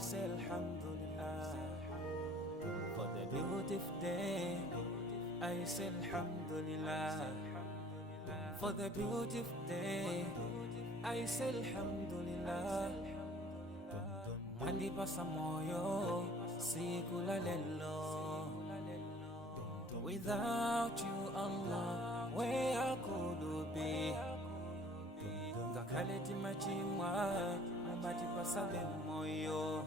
say Alhamdulillah. For the beautiful day, I say Alhamdulillah. For the beautiful day, I say Alhamdulillah. Mwandipasa moyo siku la lelo. Without you, Allah, where could be? Ngakaleti machimwa, mwandipasa moyo.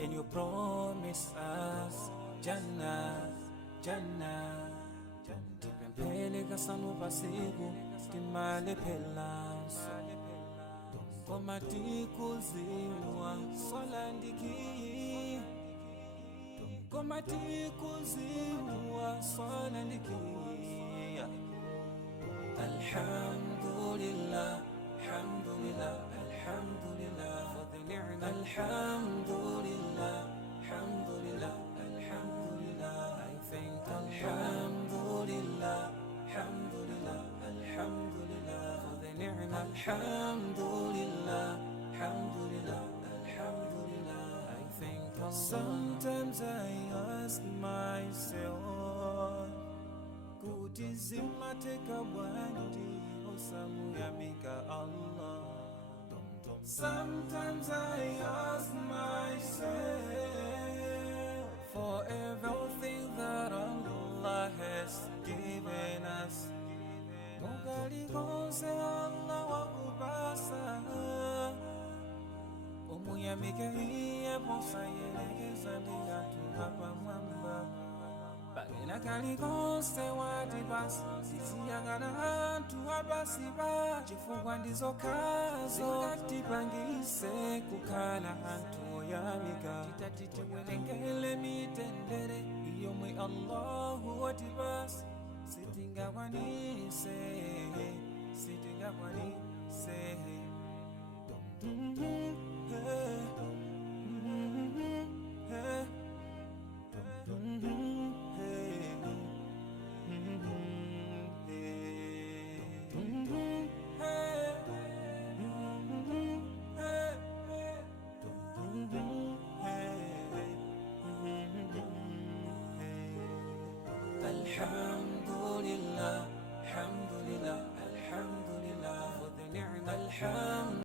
And you promise us Jannah, Jannah. Tipempele kasanu pasiku, timale pelanso. Komati kuziwa, solandiki. Komati kuziwa, solandiki. Alhamdulillah, alhamdulillah, alhamdulillah for the ni'mah. Alhamdulillah, alhamdulillah, alhamdulillah. I thank Alhamdulillah, alhamdulillah, alhamdulillah for the ni'mah. Alhamdulillah, alhamdulillah, alhamdulillah. I thank Allah. Sometimes I ask myself, kuti zimateka bwanji osamuyamika Allah. Sometimes I ask myself, for everything that Allah has given us, mugali konse Allah wakupasa. Umuyamike hiye posa yelekeza ndiyatu hapa mwamba. Bagena kalikonse watibasi, sisiyagana antu abasiba. Chifukwa ndizo kazo katipangise kukala antu oyamika. Titatitiwelengele mitendere iyomwe Allahu watibasi. Sitingakwanise, sitingakwanise. Alhamdulillah.